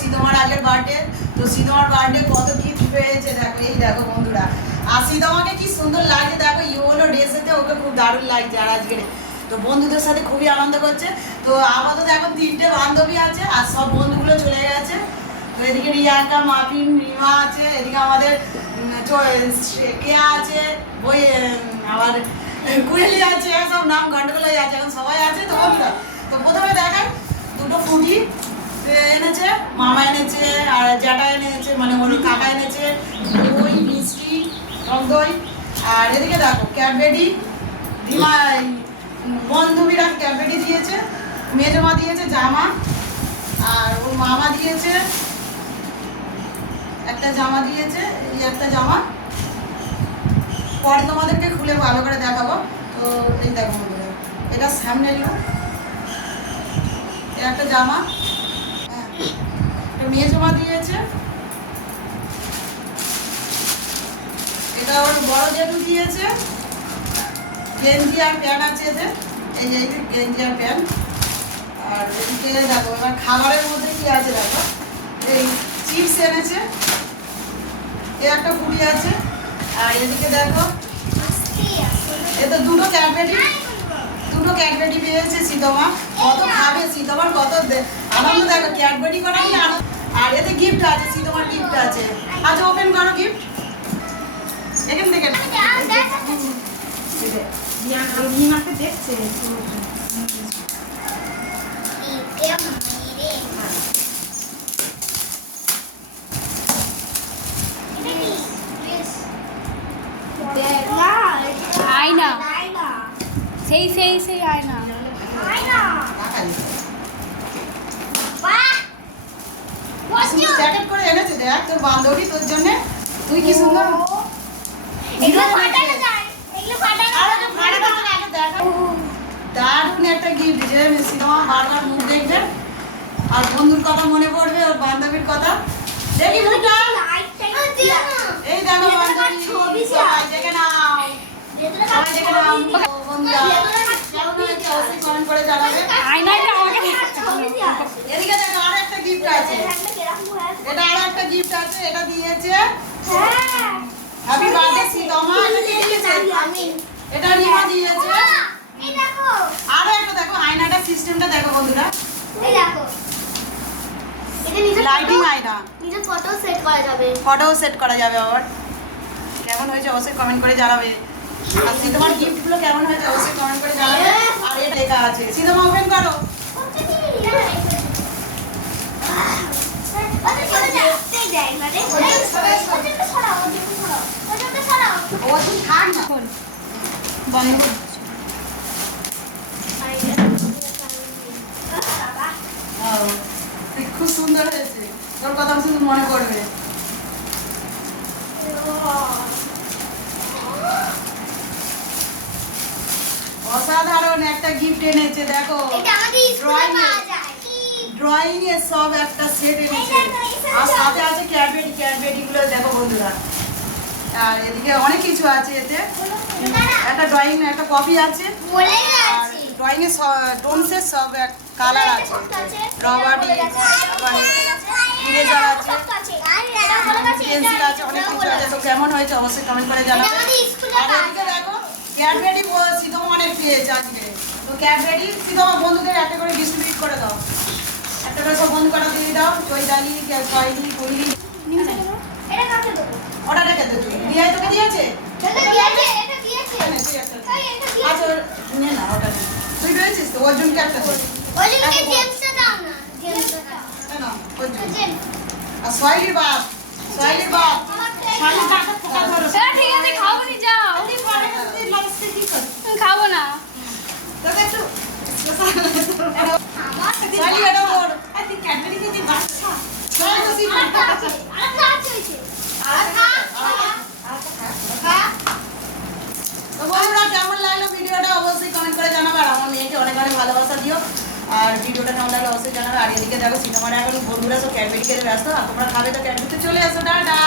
সিতমার আগের বার্থডে। তো সিতমার বার্থডে কত গিফট পেয়েছে দেখো, এই দেখো বন্ধুরা। আর সিতমাকে কি সুন্দর লাগছে দেখো, ইয়েলো ড্রেসেতে ওকে খুব দারুণ লাগছে। আর আজকে তো বন্ধুদের সাথে খুবই আনন্দ করছে। তো আপাতত এখন 3টে বান্ধবী আছে আর সব বন্ধুগুলো চলে গেছে। তো এদিকে রিয়াঙ্কা, মাফিন, রিমা আছে, এদিকে আমাদের কেয়া আছে, বই আবার কুয়েলি আছে, সব নাম গন্ডগোল হয়ে আছে, এখন সবাই আছে। তো বন্ধুরা, তো প্রথমে দেখান দুটো ফুটি এনেছে, মামা এনেছে আর জ্যাঠা এনেছে, মানে ওর কাকা এনেছে দই, মিষ্টি, টক দই। আর এদিকে দেখো ক্যাডবেরি, রিমা বান্ধবীরা ক্যাডবেরি দিয়েছে, মেজমা দিয়েছে জামা, আর ওর মামা দিয়েছে একটা জামা দিয়েছে, এই একটা জামা। পরে তোমাদেরকে খুলে ভালো করে দেখাবো। তো এই দেখো বন্ধুরা, এটা সামনে নিও, একটা জামা, হ্যাঁ, একটা মেয়ে জমা দিয়েছে। এটা ওর বড় জেঠু দিয়েছে, গেঞ্জি আর প্যান্ট আছে এতে, এই যে গেঞ্জি আর প্যান্ট। আর এদিকে দেখো এবার খাবারের মধ্যে কি আছে দেখো, এই চিপস এনেছে, এর একটা পুরি আছে। আর এদিকে দেখো এতে দুটো ক্যাডবেরি পেয়েছে সিতমা। কত খাবে সিতমার, কত আনন্দ দেখো, ক্যাডবেরি করাই আনন্দ। আর এতে গিফট আছে, সিতমার গিফট আছে। আচ্ছা ওপেন করো গিফট এখান থেকে। দেখছে আয়না, সেই সেই সেই আয়না। প্যাকেট করে এনেছে দেখ তোর বান্ধবী, তোর জন্য। তুই কি সুন্দর দারুণ একটা গিফট, যে সিনেমা বারবার মুখ দেখবে আর বন্ধুর কথা মনে পড়বে, ওর বান্ধবীর কথা। দেখি মুখটা, এই দেখো বান্ধবী, সবাই দেখে নাও, সবাই দেখে নাও বন্ধুরা। কেমন হয়েছে অবশ্যই কমেন্ট করে জানাবে। এদিকে দেখো আরো একটা গিফট আছে, এটা আরো একটা গিফট আছে, এটা দিয়েছে হ্যাপি বার্থডে সিতমা, এটা দিয়েছে, এটা রিমা দিয়েছে। আরো একটা দেখো আয়নাটা, সিস্টেমটা দেখো বন্ধুরা, এই দেখো এটা নিজে লাইটিং আয়না, নিজে ফটো সেট করা যাবে, ফটোও সেট করা যাবে। আবার কেমন হয়েছে অবশ্যই কমেন্ট করে জানাবে। আর সিতমার গিফটগুলো কেমন হয়েছে অবশ্যই কমেন্ট করে জানাবে। আর এটা লেখা আছে, সিতমা ওপেন করো। ও তুই থাক না, বন্ধ। খুব সুন্দর হয়েছে, তোর কথা শুধু মনে পড়বে। অসাধারণ একটা গিফট এনেছে দেখো, ড্রয়িং এর সব একটা সেট এনেছে, আর সাথে আছে ক্যাডবেরি গুলো দেখো বন্ধুরা। আর এদিকে অনেক কিছু আছে, এতে একটা ড্রয়িং, একটা কপি আছে, আর ড্রয়িং এর টোনসের সব কালার আছে, রবার ইরেজার আছে, পেন্সিল আছে, অনেক কিছু আছে। তো কেমন হয়েছে অবশ্যই কমেন্ট করে জানাবে। আর এদিকে দেখো ক্যাডবেরি সিতমা অনেক পেয়েছে আজকে। তো ক্যাডবেরি সিতমা বন্ধুদের একটা করে ডিস্ট্রিবিউট করে দাও, একটা করে সব বন্ধু কটা দিয়ে দাও। চৈতালি, কয়লি, কোহলি, ওটা রেখে দে। তুই রিয়াই তোকে দিয়েছে? আচ্ছা নে না, ওটা তুই পেয়েছিস তো, ওর জন্য একটা দে। আর সোয়াইলির বাপ, সোয়াইলির বাপ ঠিক আছে, খাবো নি, যাও। খাবো না। তোকে একটু সোয়াইলি এটা ওর বন্ধুরা, কেমন লাগলো ভিডিওটা অবশ্যই কমেন্ট করে জানাবে। আর আমার মেয়েকে অনেক অনেক ভালোবাসা দিও। আর ভিডিওটা কেমন লাগলো অবশ্যই জানাবে। আর এদিকে দেখো সিনেমাটা এখন বন্ধুরা সব ক্যাডবেরি খেতে ব্যস্ত, আর তোমরা খাবে তো ক্যাডবেরিতে চলে আসো। টাটা।